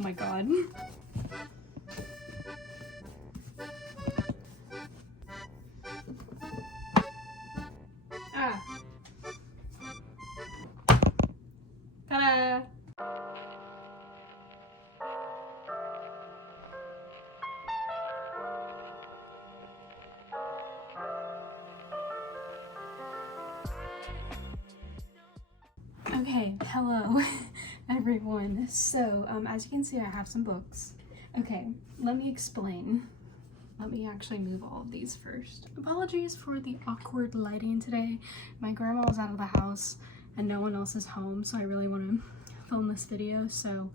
my god. Ah. Ta-da! Okay, hello everyone. So, as you can see, I have some books. Okay, let me explain. Let me actually move all of these first. Apologies for the awkward lighting today. My grandma was out of the house and no one else is home, so I really want to film this video, so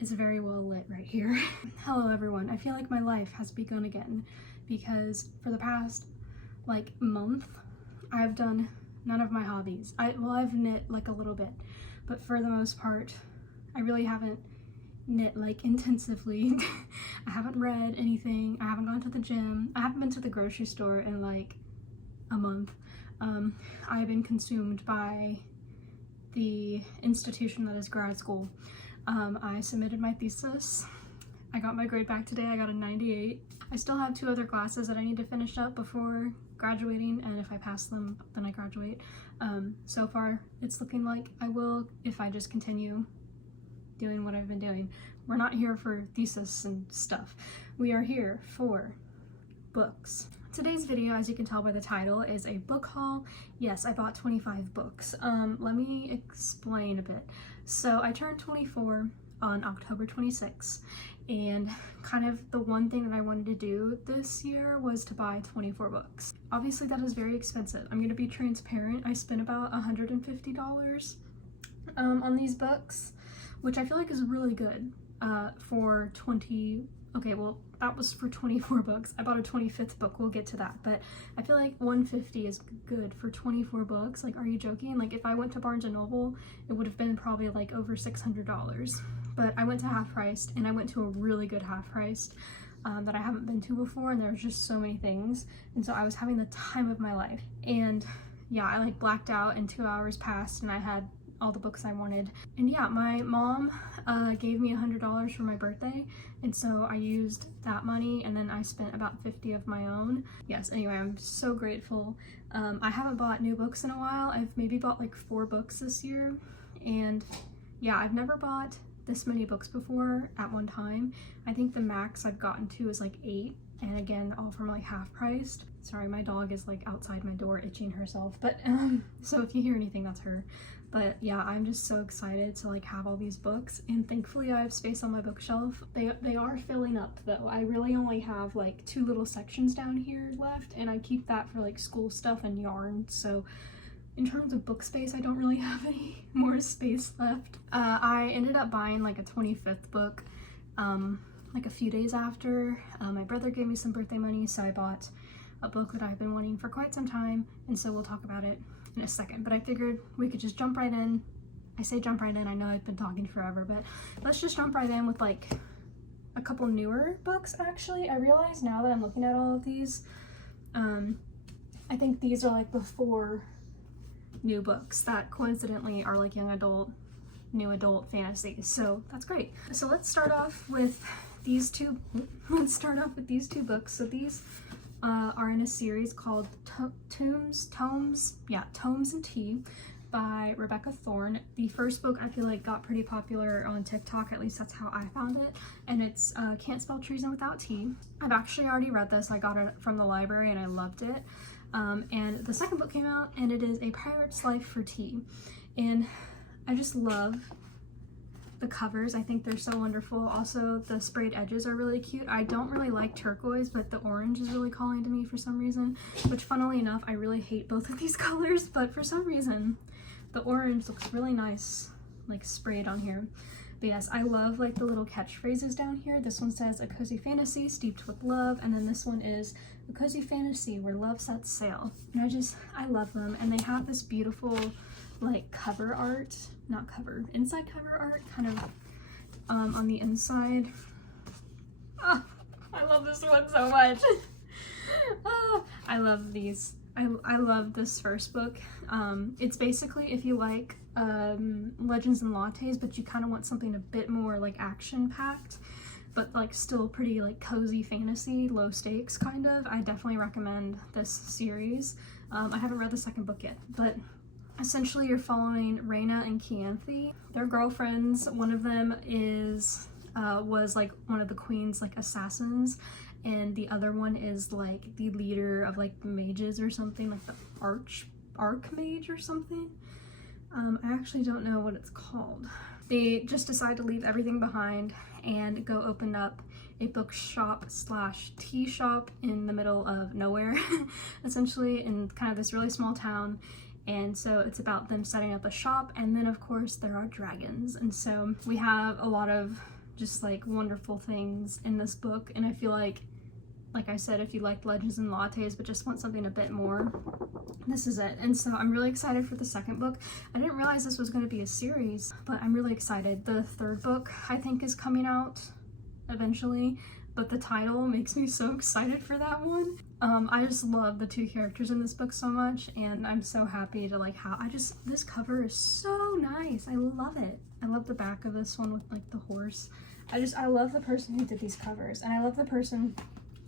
it's very well lit right here. Hello everyone. I feel like my life has begun again because for the past like month, I've done none of my hobbies. I've knit like a little bit, but for the most part, I really haven't knit like intensively. I haven't read anything. I haven't gone to the gym. I haven't been to the grocery store in like a month. I've been consumed by the institution that is grad school. I submitted my thesis. I got my grade back today. I got a 98. I still have 2 other classes that I need to finish up before graduating, and if I pass them, then I graduate. So far, it's looking like I will if I just continue doing what I've been doing. We're not here for thesis and stuff. We are here for books. Today's video, as you can tell by the title, is a book haul. Yes, I bought 25 books. Let me explain a bit. So I turned 24 on October 26th, and kind of the one thing that I wanted to do this year was to buy 24 books. Obviously that is very expensive. I'm gonna be transparent. I spent about $150 on these books, which I feel like is really good for 20, okay, well that was for 24 books. I bought a 25th book, we'll get to that, but I feel like $150 is good for 24 books. Like, are you joking? Like, if I went to Barnes & Noble, it would have been probably like over $600. But I went to half priced, and I went to a really good half priced that I haven't been to before, and there was just so many things, and so I was having the time of my life. And yeah, I like blacked out and 2 hours passed and I had all the books I wanted. And yeah, my mom gave me $100 for my birthday, and so I used that money, and then I spent about 50 of my own. Yes, anyway, I'm so grateful. I haven't bought new books in a while. I've maybe bought like 4 books this year, and yeah, I've never bought this many books before at one time. I think the max I've gotten to is like 8, and again, all from like half priced. Sorry, my dog is like outside my door itching herself, but so if you hear anything, that's her. But yeah, I'm just so excited to like have all these books, and thankfully I have space on my bookshelf. They are filling up though. I really only have like 2 little sections down here left, and I keep that for like school stuff and yarn, so in terms of book space, I don't really have any more space left. I ended up buying like a 25th book like a few days after. My brother gave me some birthday money, so I bought a book that I've been wanting for quite some time, and so we'll talk about it in a second. But I figured we could just jump right in. I say jump right in, I know I've been talking forever, but let's just jump right in with like a couple newer books actually. I realize now that I'm looking at all of these, I think these are like the 4 new books that coincidentally are like young adult, new adult fantasy, so that's great. So let's start off with these 2 books. So these are in a series called Tomes and Tea by Rebecca Thorne. The first book I feel like got pretty popular on TikTok, at least that's how I found it, and it's Can't Spell Treason Without Tea. I've actually already read this. I got it from the library and I loved it. And the second book came out, and it is A Pirate's Life for Tea, and I just love the covers. I think they're so wonderful. Also, the sprayed edges are really cute. I don't really like turquoise, but the orange is really calling to me for some reason, which funnily enough, I really hate both of these colors, but for some reason, the orange looks really nice, like sprayed on here. But yes, I love like the little catchphrases down here. This one says, a cozy fantasy steeped with love, and then this one is, a cozy fantasy where love sets sail. And I love them, and they have this beautiful like cover art, not cover, inside cover art, kind of on the inside. Oh, I love this one so much. Oh, I love these. I love this first book. It's basically if you like Legends and Lattes, but you kind of want something a bit more like action-packed, but like still pretty like cozy fantasy, low stakes kind of. I definitely recommend this series. I haven't read the second book yet, but essentially you're following Raina and Chianthe. They're girlfriends. One of them was like one of the queen's like assassins, and the other one is like the leader of like mages or something, like the archmage or something. I actually don't know what it's called. They just decide to leave everything behind and go open up a bookshop slash tea shop in the middle of nowhere, essentially in kind of this really small town. And so it's about them setting up a shop, and then of course there are dragons. And so we have a lot of just like wonderful things in this book, and I feel like I said, if you like Legends and Lattes but just want something a bit more, this is it. And so I'm really excited for the second book. I didn't realize this was going to be a series, but I'm really excited. The third book I think is coming out eventually, but the title makes me so excited for that one. I just love the two characters in this book so much, and I'm so happy to like how this cover is so nice. I love it. I love the back of this one with like the horse. I love the person who did these covers, and I love the person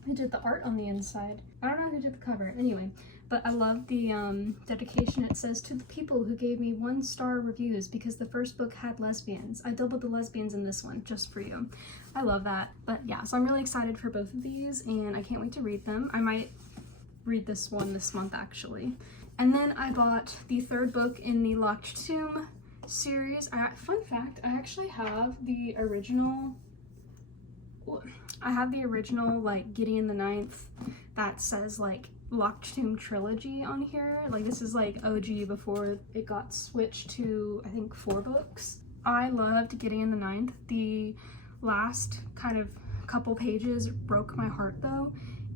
who did the art on the inside. I don't know who did the cover anyway, but I love the dedication. It says, "To the people who gave me 1-star reviews because the first book had lesbians. I doubled the lesbians in this one just for you." I love that. But yeah, so I'm really excited for both of these, and I can't wait to read them. I might read this one this month actually. And then I bought the third book in the Locked Tomb series. Fun fact, I actually have the original like Gideon the Ninth that says like Locked Tomb trilogy on here. Like this is like OG before it got switched to I think 4 books. I loved Gideon the Ninth. The last kind of couple pages broke my heart though,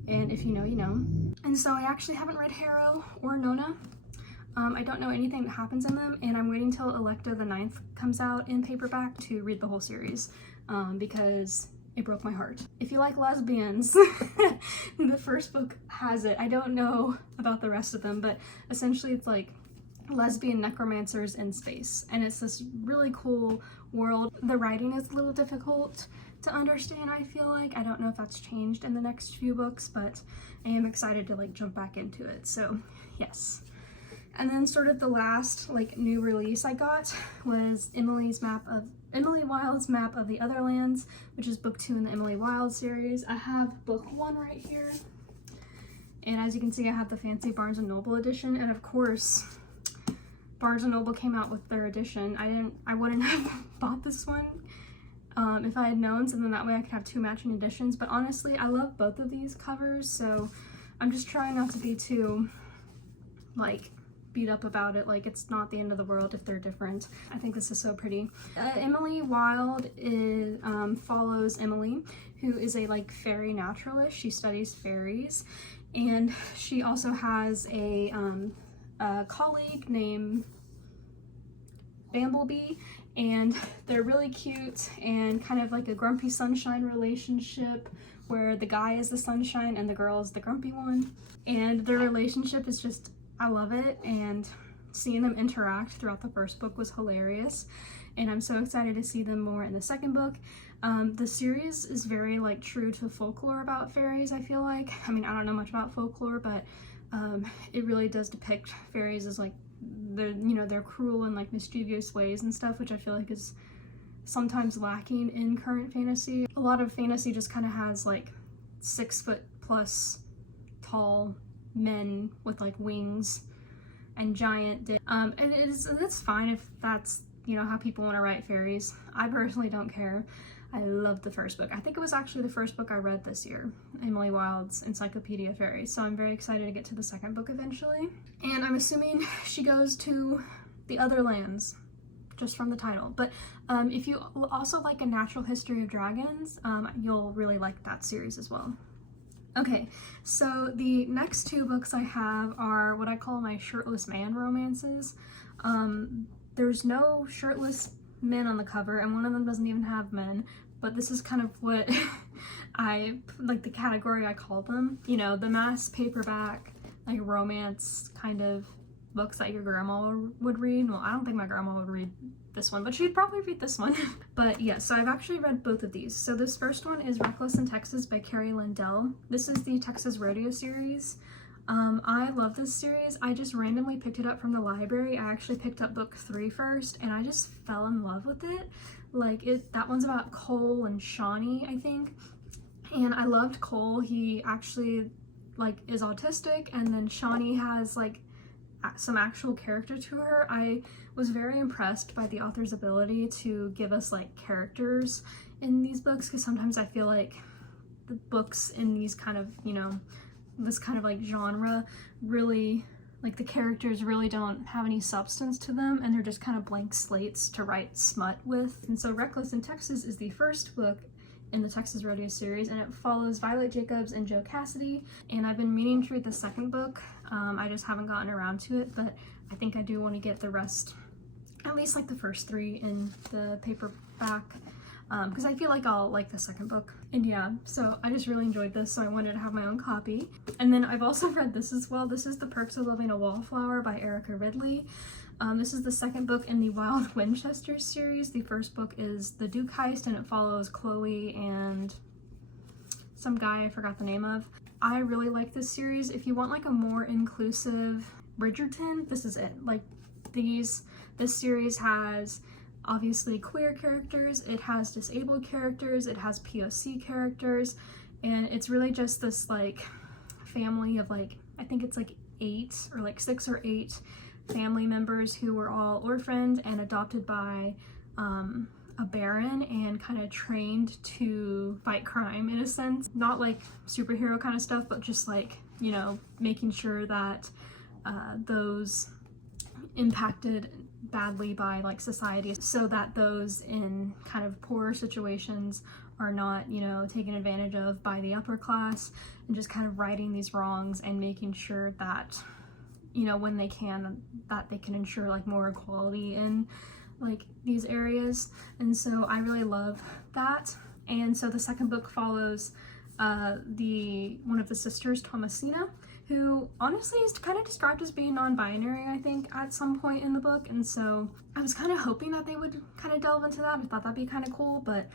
and if you know, you know. And so I actually haven't read Harrow or Nona. I don't know anything that happens in them, and I'm waiting till Electa the Ninth comes out in paperback to read the whole series, because it broke my heart. If you like lesbians, the first book has it. I don't know about the rest of them, but essentially it's like lesbian necromancers in space, and it's this really cool world. The writing is a little difficult to understand, I feel like. I don't know if that's changed in the next few books, but I am excited to like jump back into it, so yes. And then sort of the last like new release I got was Emily Wilde's Map of the Otherlands, which is book 2 in the Emily Wilde series. I have book 1 right here, and as you can see I have the fancy Barnes & Noble edition, and of course Barnes & Noble came out with their edition. I wouldn't have bought this one if I had known, so then that way I could have 2 matching editions. But honestly, I love both of these covers, so I'm just trying not to be too like beat up about it. Like it's not the end of the world if they're different. I think this is so pretty. Emily Wilde follows Emily, who is a like fairy naturalist. She studies fairies, and she also has a colleague named Bamblebee, and they're really cute and kind of like a grumpy sunshine relationship where the guy is the sunshine and the girl is the grumpy one, and their relationship is just, I love it, and seeing them interact throughout the first book was hilarious, and I'm so excited to see them more in the second book. The series is very like true to folklore about fairies, I feel like. I mean, I don't know much about folklore, but it really does depict fairies as like they're cruel and like mischievous ways and stuff, which I feel like is sometimes lacking in current fantasy. A lot of fantasy just kind of has like 6 foot plus tall men with like wings and giant it's fine if that's, you know, how people want to write fairies. I personally don't care. I love the first book. I think it was actually the first book I read this year, Emily Wilde's Encyclopedia of Fairies, so I'm very excited to get to the second book eventually. And I'm assuming she goes to the other lands just from the title. But if you also like A Natural History of Dragons, you'll really like that series as well. Okay, so the next 2 books I have are what I call my shirtless man romances. There's no shirtless men on the cover, and one of them doesn't even have men, but this is kind of what I like, the category I call them. You know, the mass paperback like romance kind of books that your grandma would read. Well, I don't think my grandma would read this one, but she'd probably read this one. But yeah, so I've actually read both of these. So this first one is Reckless in Texas by Carrie Lindell. This is the Texas Rodeo series. I love this series. I just randomly picked it up from the library. I actually picked up book 3 first, and I just fell in love with it. Like, that one's about Cole and Shawnee, I think. And I loved Cole. He actually, like, is autistic, and then Shawnee has, like, some actual character to her. I was very impressed by the author's ability to give us, like, characters in these books, because sometimes I feel like the books in these kind of, you know, this kind of like genre really, like, the characters really don't have any substance to them, and they're just kind of blank slates to write smut with. And so Reckless in Texas is the first book in the Texas Rodeo series, and it follows Violet Jacobs and Joe Cassidy, and I've been meaning to read the second book. I just haven't gotten around to it, but I think I do want to get the rest, at least like the first 3 in the paperback, because I feel like I'll like the second book. And yeah, so I just really enjoyed this, so I wanted to have my own copy. And then I've also read this as well. This is The Perks of Living a Wallflower by Ridley. This is the second book in the Wild Winchester series. The first book is The Duke Heist, and it follows Chloe and some guy I forgot the name of. I really like this series. If you want like a more inclusive Bridgerton, this is it. Like, this series has obviously queer characters, it has disabled characters, it has POC characters, and it's really just this like family of, like, I think it's like 8 or like 6 or 8 family members who were all orphaned and adopted by a baron, and kind of trained to fight crime in a sense. Not like superhero kind of stuff, but just like, you know, making sure that those impacted badly by like society, so that those in kind of poorer situations are not, you know, taken advantage of by the upper class, and just kind of righting these wrongs and making sure that, you know, when they can, that they can ensure like more equality in like these areas. And so I really love that. And so the second book follows one of the sisters, Thomasina, who honestly is kind of described as being non-binary, I think, at some point in the book. And so I was kind of hoping that they would kind of delve into that. I thought that'd be kind of cool, but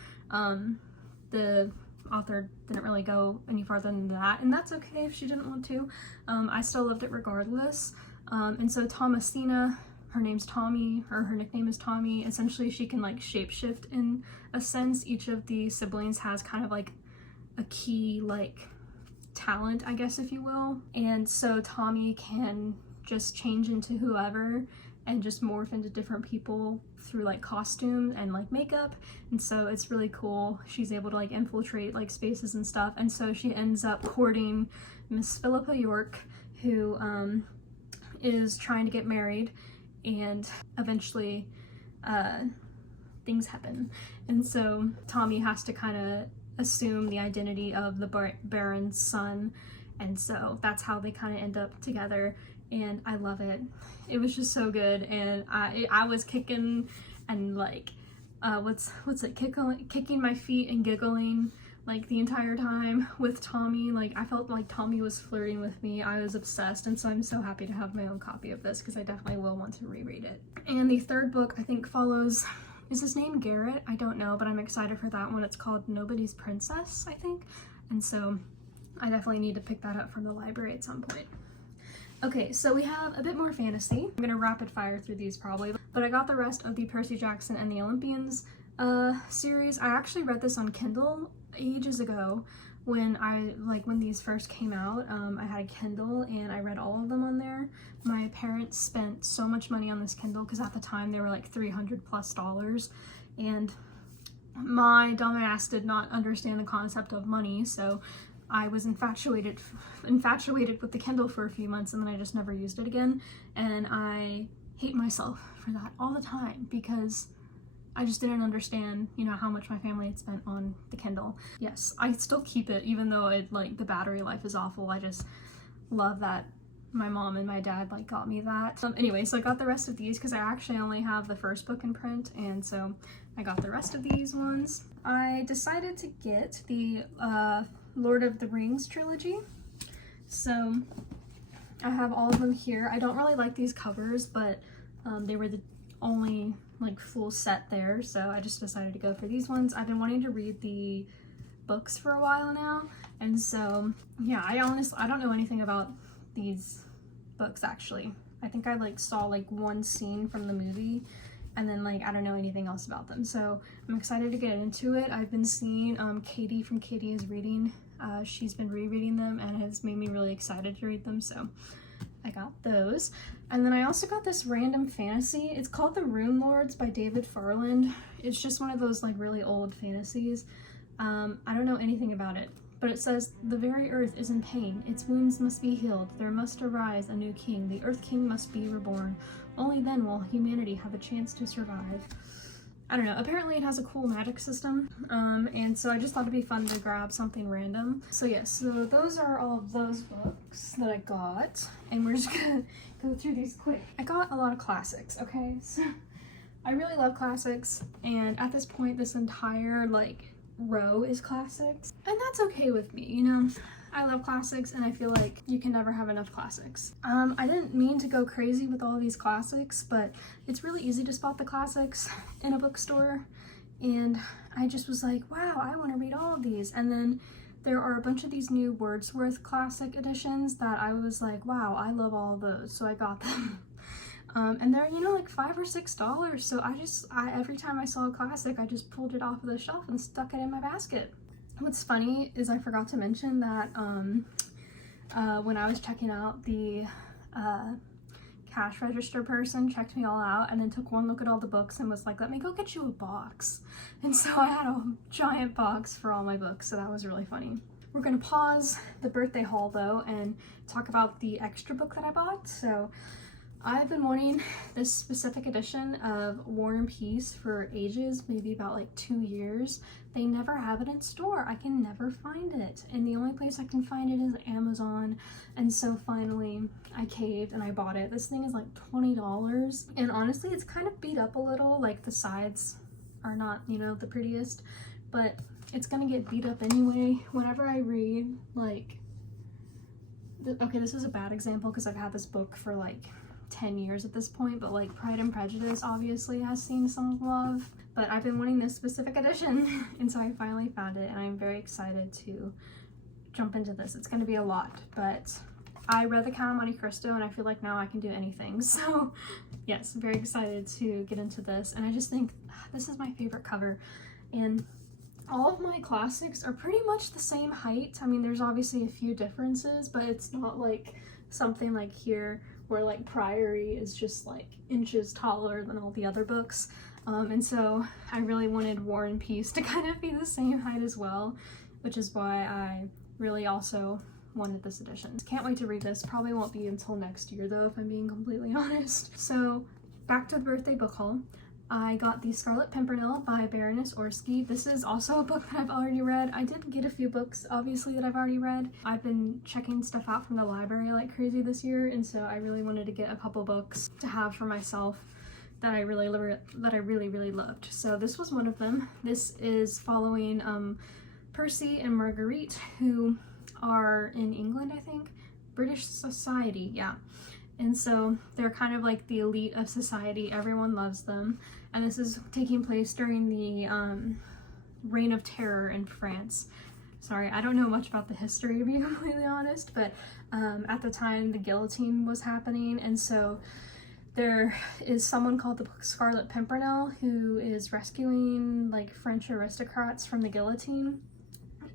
the author didn't really go any farther than that, and that's okay if she didn't want to. I still loved it regardless. And so Thomasina, her name's Tommy, or her nickname is Tommy. Essentially, she can like shapeshift in a sense. Each of the siblings has kind of like a key like talent, I guess, if you will. And so Tommy can just change into whoever and just morph into different people through like costume and like makeup. And so it's really cool. She's able to like infiltrate like spaces and stuff. And so she ends up courting Miss Philippa York, who is trying to get married, and eventually things happen. And so Tommy has to kind of assume the identity of the Baron's son, and so that's how they kind of end up together. And I love it. It was just so good, and I was kicking and like kicking my feet and giggling like the entire time with Tommy. Like, I felt like Tommy was flirting with me. I was obsessed, and so I'm so happy to have my own copy of this, because I definitely will want to reread it. And the third book, I think, follows, is his name Garrett? I don't know, but I'm excited for that one. It's called Nobody's Princess, I think. And so I definitely need to pick that up from the library at some point. Okay, so we have a bit more fantasy. I'm gonna rapid fire through these probably, but I got the rest of the Percy Jackson and the Olympians series. I actually read this on Kindle ages ago when these first came out. I had a Kindle and I read all of them on there. My parents spent so much money on this Kindle because at the time they were like $300+, and my dumb ass did not understand the concept of money, so I was infatuated with the Kindle for a few months, and then I just never used it again. And I hate myself for that all the time, because I just didn't understand, you know, how much my family had spent on the Kindle. Yes, I still keep it, even though the battery life is awful. I just love that my mom and my dad got me that. Anyway, so I got the rest of these because I actually only have the first book in print, and so I got the rest of these ones. I decided to get the Lord of the Rings trilogy. So I have all of them here. I don't really like these covers, but they were the only like full set there, so I just decided to go for these ones. I've been wanting to read the books for a while now, and so yeah, I don't know anything about these books actually. I think I like saw like one scene from the movie, and then like I don't know anything else about them, so I'm excited to get into it. I've been seeing Katie from Katie is Reading. She's been rereading them and has made me really excited to read them, so I got those. And then I also got this random fantasy. It's called The Rune Lords by David Farland. It's just one of those like really old fantasies. I don't know anything about it, but it says, the very earth is in pain. Its wounds must be healed. There must arise a new king. The Earth King must be reborn. Only then will humanity have a chance to survive. I don't know, apparently it has a cool magic system, and so I just thought it'd be fun to grab something random. So yes, so those are all of those books that I got, and we're just gonna go through these quick. I got a lot of classics, okay? So I really love classics, and at this point, this entire, like, row is classics, and that's okay with me, you know? I love classics, and I feel like you can never have enough classics. I didn't mean to go crazy with all these classics, but it's really easy to spot the classics in a bookstore, and I just was like, wow, I want to read all of these. And then there are a bunch of these new Wordsworth classic editions that I was like, wow, I love all of those, so I got them. And they're, you know, like $5 or $6, so every time I saw a classic, I just pulled it off of the shelf and stuck it in my basket. What's funny is I forgot to mention that when I was checking out, the cash register person checked me all out and then took one look at all the books and was like, let me go get you a box. And so I had a giant box for all my books, so that was really funny. We're gonna pause the birthday haul though and talk about the extra book that I bought. So I've been wanting this specific edition of War and Peace for ages, maybe about like 2 years. They never have it in store. I can never find it. And the only place I can find it is Amazon. And so finally I caved and I bought it. This thing is like $20. And honestly, it's kind of beat up a little. Like the sides are not, you know, the prettiest, but it's gonna get beat up anyway. Whenever I read like, okay, this is a bad example because I've had this book for like 10 years at this point, but like Pride and Prejudice obviously has seen some love, but I've been wanting this specific edition and so I finally found it and I'm very excited to jump into this. It's going to be a lot, but I read The Count of Monte Cristo and I feel like now I can do anything, so yes, very excited to get into this. And I just think this is my favorite cover, and all of my classics are pretty much the same height. I mean, there's obviously a few differences, but it's not like something like here where like Priory is just like inches taller than all the other books. And so I really wanted War and Peace to kind of be the same height as well, which is why I really also wanted this edition. Can't wait to read this. Probably won't be until next year though, if I'm being completely honest. So back to the birthday book haul. I got the Scarlet Pimpernel by Baroness Orski. This is also a book that I've already read. I did get a few books, obviously, that I've already read. I've been checking stuff out from the library like crazy this year, and so I really wanted to get a couple books to have for myself that I really loved. So this was one of them. This is following Percy and Marguerite, who are in England, I think. British society, yeah. And so they're kind of like the elite of society. Everyone loves them. And this is taking place during the Reign of Terror in France. Sorry, I don't know much about the history, to be completely honest, but at the time the guillotine was happening, and so there is someone called the Scarlet Pimpernel who is rescuing like French aristocrats from the guillotine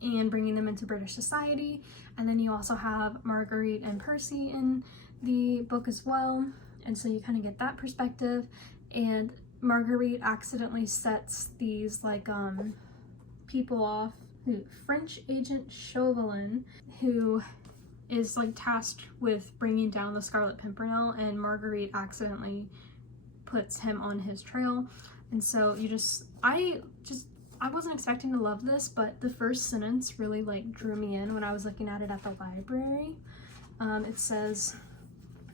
and bringing them into British society. And then you also have Marguerite and Percy in the book as well, and so you kind of get that perspective. And Marguerite accidentally sets these like people off, who French agent Chauvelin, who is like tasked with bringing down the Scarlet Pimpernel, and Marguerite accidentally puts him on his trail. And so I wasn't expecting to love this, but the first sentence really like drew me in when I was looking at it at the library. It says,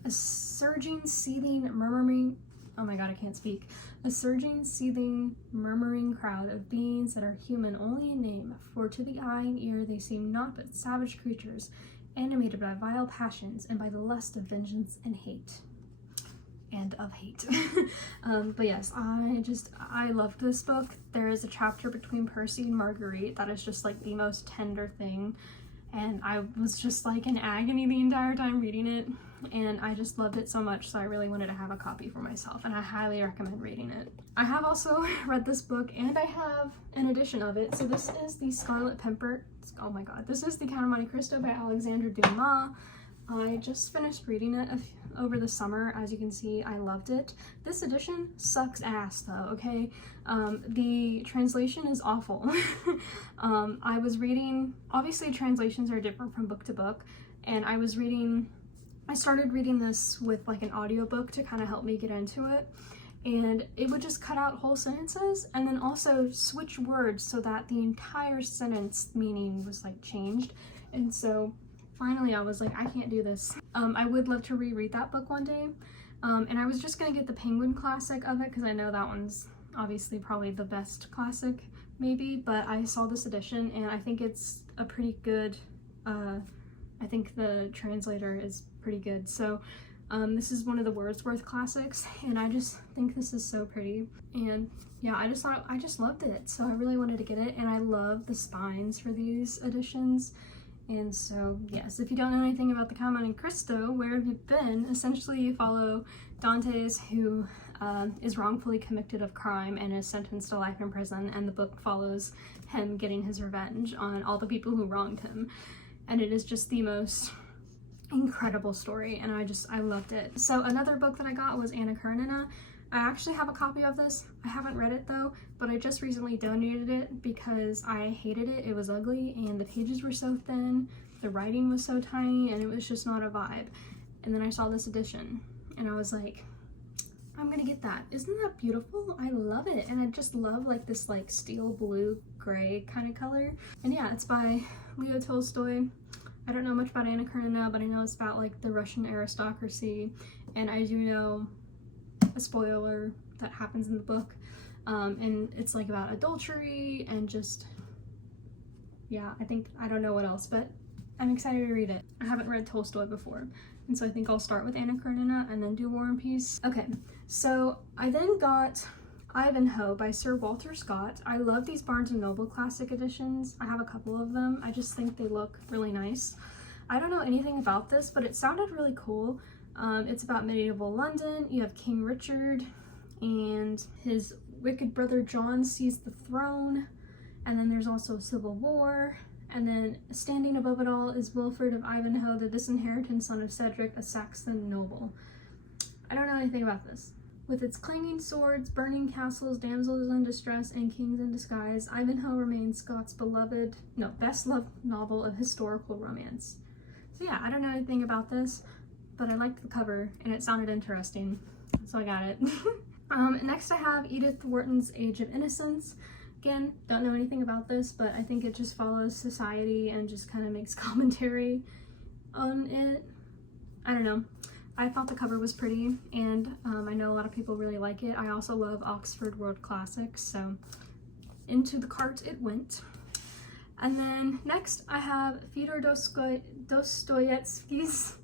a surging, seething, murmuring, oh my god, I can't speak. A surging, seething, murmuring crowd of beings that are human only in name, for to the eye and ear they seem naught but savage creatures, animated by vile passions and by the lust of vengeance and hate. And of hate. But yes, I loved this book. There is a chapter between Percy and Marguerite that is just like the most tender thing, and I was just like in agony the entire time reading it, and I just loved it so much, so I really wanted to have a copy for myself, and I highly recommend reading it. I have also read this book, and I have an edition of it. So this is the Scarlet Pimpernel. Oh my god, this is the Count of Monte Cristo by Alexandre Dumas. I just finished reading it over the summer. As you can see, I loved it. This edition sucks ass though, okay? The translation is awful. I was reading, obviously translations are different from book to book, and I started reading this with like an audiobook to kind of help me get into it, and it would just cut out whole sentences and then also switch words so that the entire sentence meaning was like changed. And so finally I was like, I can't do this. I would love to reread that book one day, and I was just gonna get the Penguin classic of it because I know that one's obviously probably the best classic maybe, but I saw this edition and I think it's a pretty good, I think the translator is pretty good. So this is one of the Wordsworth classics, and I just think this is so pretty. And yeah, I just loved it, so I really wanted to get it, and I love the spines for these editions. And so yes, if you don't know anything about the Count of Monte Cristo, where have you been? Essentially you follow Dantes, who is wrongfully convicted of crime and is sentenced to life in prison, and the book follows him getting his revenge on all the people who wronged him. And it is just the most incredible story, and I loved it. So another book that I got was Anna Karenina. I actually have a copy of this. I haven't read it though, but I just recently donated it because I hated it. It was ugly and the pages were so thin, the writing was so tiny, and it was just not a vibe. And then I saw this edition and I was like, I'm gonna get that. Isn't that beautiful? I love it. And I just love like this like steel blue gray kind of color. And yeah, it's by Leo Tolstoy. I don't know much about Anna Karenina, but I know it's about like the Russian aristocracy, and I do know a spoiler that happens in the book, and it's like about adultery and just, yeah, I don't know what else, but I'm excited to read it. I haven't read Tolstoy before, and so I think I'll start with Anna Karenina and then do War and Peace. Okay, so I then got Ivanhoe by Sir Walter Scott. I love these Barnes & Noble classic editions. I have a couple of them. I just think they look really nice. I don't know anything about this, but it sounded really cool. It's about medieval London. You have King Richard and his wicked brother John seized the throne, and then there's also civil war, and then standing above it all is Wilfred of Ivanhoe, the disinherited son of Cedric, a Saxon noble. I don't know anything about this. With its clanging swords, burning castles, damsels in distress, and kings in disguise, Ivanhoe remains Scott's best-loved novel of historical romance. So yeah, I don't know anything about this, but I liked the cover and it sounded interesting, so I got it. Next I have Edith Wharton's Age of Innocence. Again, don't know anything about this, but I think it just follows society and just kind of makes commentary on it. I don't know. I thought the cover was pretty, and I know a lot of people really like it. I also love Oxford World Classics, so into the cart it went. And then next I have Fyodor Dostoevsky's,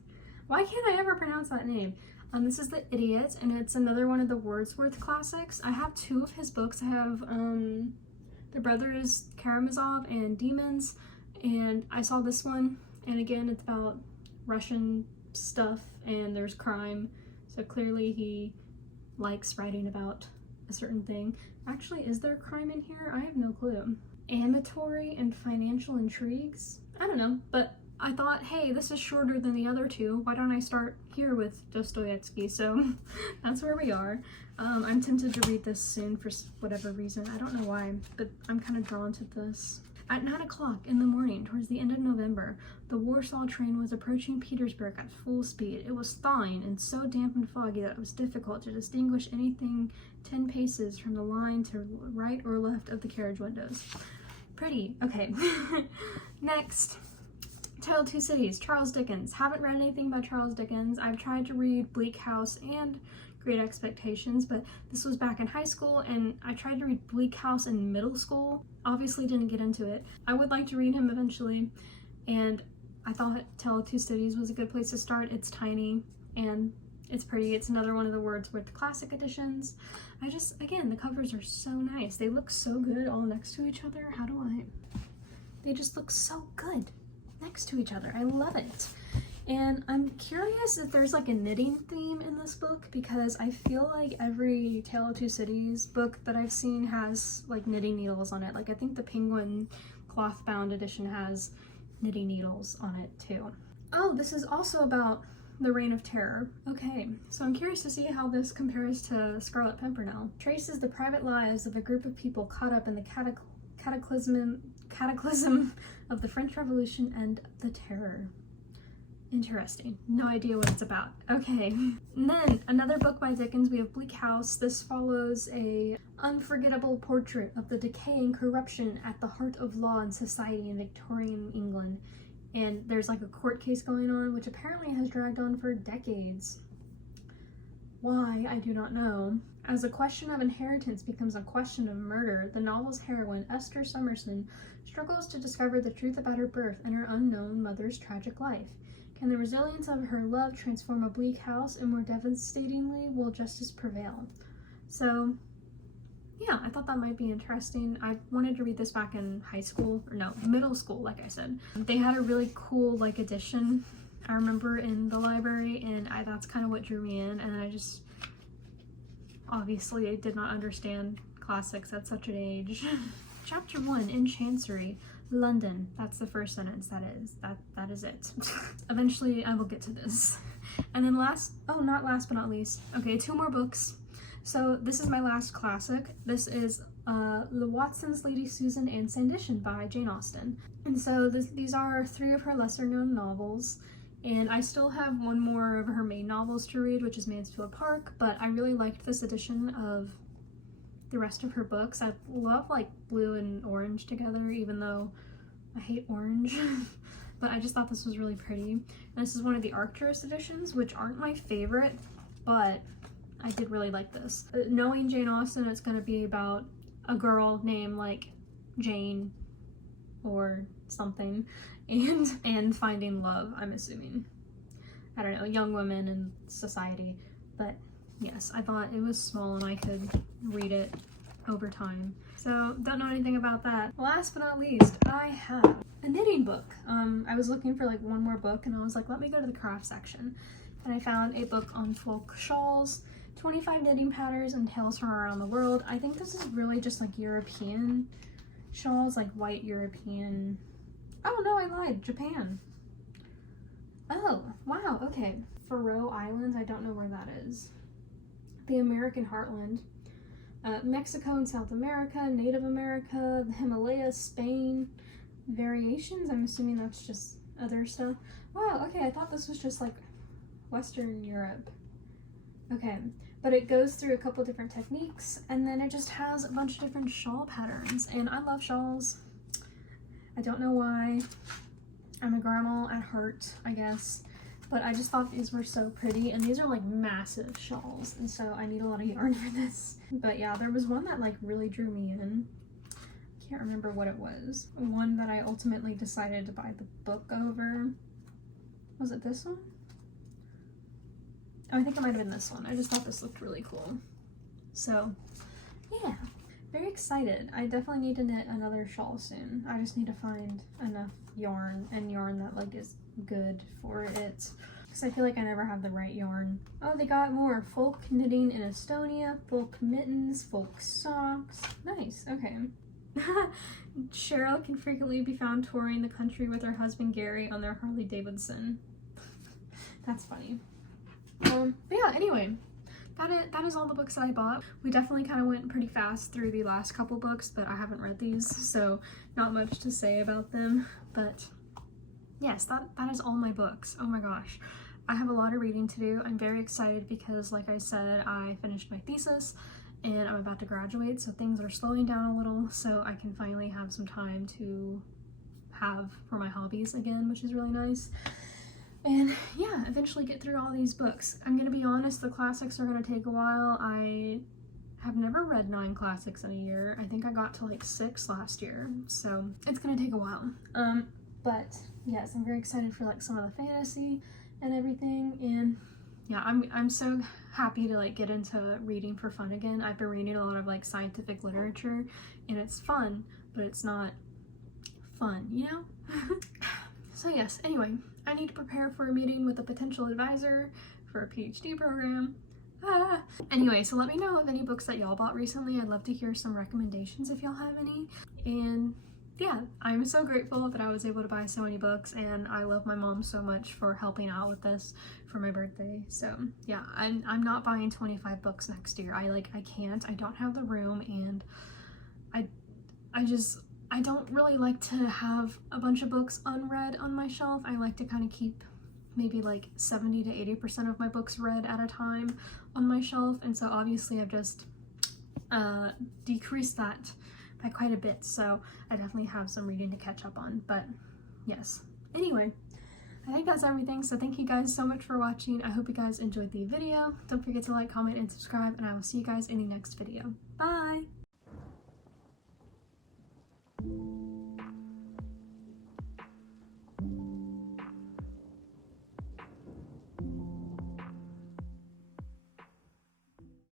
why can't I ever pronounce that name? This is The Idiot, and it's another one of the Wordsworth classics. I have two of his books. I have The Brothers Karamazov and Demons, and I saw this one, and again it's about Russian stuff and there's crime, so clearly he likes writing about a certain thing. Actually, is there crime in here? I have no clue. Amatory and financial intrigues? I don't know, but I thought, hey, this is shorter than the other two. Why don't I start here with Dostoevsky? So that's where we are. I'm tempted to read this soon for whatever reason. I don't know why, but I'm kind of drawn to this. At 9 o'clock in the morning, towards the end of November, the Warsaw train was approaching Petersburg at full speed. It was thawing and so damp and foggy that it was difficult to distinguish anything 10 paces from the line to right or left of the carriage windows. Pretty. Okay. Next. Tale of Two Cities, Charles Dickens. Haven't read anything by Charles Dickens. I've tried to read Bleak House and Great Expectations, but this was back in high school, and I tried to read Bleak House in middle school. Obviously didn't get into it. I would like to read him eventually, and I thought Tale of Two Cities was a good place to start. It's tiny and it's pretty. It's another one of the Wordsworth Classic editions. Again, the covers are so nice. They look so good all next to each other. They just look so good next to each other. I love it. And I'm curious if there's like a knitting theme in this book, because I feel like every Tale of Two Cities book that I've seen has like knitting needles on it. Like I think the Penguin cloth bound edition has knitting needles on it too. Oh, this is also about the Reign of Terror. Okay, so I'm curious to see how this compares to Scarlet Pimpernel. Traces the private lives of a group of people caught up in the cataclysm of the French Revolution and the Terror. Interesting. No idea what it's about. Okay. And then another book by Dickens, we have Bleak House. This follows a unforgettable portrait of the decay and corruption at the heart of law and society in Victorian England. And there's like a court case going on, which apparently has dragged on for decades. Why, I do not know. As a question of inheritance becomes a question of murder, the novel's heroine, Esther Summerson, struggles to discover the truth about her birth and her unknown mother's tragic life. Can the resilience of her love transform a bleak house, and more devastatingly, will justice prevail? So, yeah, I thought that might be interesting. I wanted to read this back in high school, or no, middle school, like I said. They had a really cool, like, edition, I remember, in the library, and that's kind of what drew me in, and I just, obviously, I did not understand classics at such an age. Chapter 1, In Chancery, London. That's the first sentence, that is it. Eventually, I will get to this. And then not last but not least, okay, 2 more books. So this is my last classic. This is The Watsons, Lady Susan, and Sanditon by Jane Austen. And so these are 3 of her lesser known novels. And I still have 1 more of her main novels to read, which is Mansfield Park, but I really liked this edition of the rest of her books. I love like blue and orange together, even though I hate orange. But I just thought this was really pretty. And this is one of the Arcturus editions, which aren't my favorite, but I did really like this. Knowing Jane Austen, it's going to be about a girl named like Jane or something, and finding love, I'm assuming. I don't know, young women in society. But yes, I thought it was small and I could read it over time. So don't know anything about that. Last but not least, I have a knitting book. I was looking for like 1 more book, and I was like, let me go to the craft section. And I found a book on folk shawls, 25 knitting patterns and tales from around the world. I think this is really just like European shawls, like white European. Oh no, I lied, Japan. Oh, wow, okay. Faroe Islands, I don't know where that is. The American Heartland. Mexico and South America, Native America, the Himalayas, Spain. Variations, I'm assuming that's just other stuff. Wow, okay, I thought this was just like Western Europe. Okay, but it goes through a couple different techniques, and then it just has a bunch of different shawl patterns, and I love shawls. I don't know why. I'm a grandma at heart, I guess, but I just thought these were so pretty, and these are like massive shawls, and so I need a lot of yarn for this. But yeah, there was one that like really drew me in. I can't remember what it was. One that I ultimately decided to buy the book over. Was it this one? Oh, I think it might have been this one. I just thought this looked really cool. So, yeah, very excited. I definitely need to knit another shawl soon. I just need to find enough yarn, and yarn that like is good for it, because I feel like I never have the right yarn. Oh, they got more. Folk knitting in Estonia, folk mittens, folk socks. Nice, okay. Cheryl can frequently be found touring the country with her husband Gary on their Harley Davidson. That's funny. But yeah, anyway, that is all the books that I bought. We definitely kind of went pretty fast through the last couple books, but I haven't read these, so not much to say about them. But yes, that is all my books. Oh my gosh, I have a lot of reading to do. I'm very excited because, like I said, I finished my thesis and I'm about to graduate, so things are slowing down a little, so I can finally have some time to have for my hobbies again, which is really nice. And yeah, eventually get through all these books. I'm gonna be honest, the classics are gonna take a while. I have never read 9 classics in a year. I think I got to like 6 last year, so it's gonna take a while. But yes, I'm very excited for like some of the fantasy and everything, and yeah, I'm so happy to like get into reading for fun again. I've been reading a lot of like scientific literature, and it's fun, but it's not fun, you know? So yes, anyway, I need to prepare for a meeting with a potential advisor for a PhD program. Anyway, so let me know of any books that y'all bought recently. I'd love to hear some recommendations if y'all have any. And yeah, I'm so grateful that I was able to buy so many books, and I love my mom so much for helping out with this for my birthday. So yeah, I'm not buying 25 books next year. I can't. I don't have the room, and I don't really like to have a bunch of books unread on my shelf. I like to kind of keep maybe like 70 to 80% of my books read at a time on my shelf, and so obviously I've just decreased that by quite a bit, so I definitely have some reading to catch up on. But yes, anyway, I think that's everything, so thank you guys so much for watching. I hope you guys enjoyed the video. Don't forget to like, comment, and subscribe, and I will see you guys in the next video. Bye!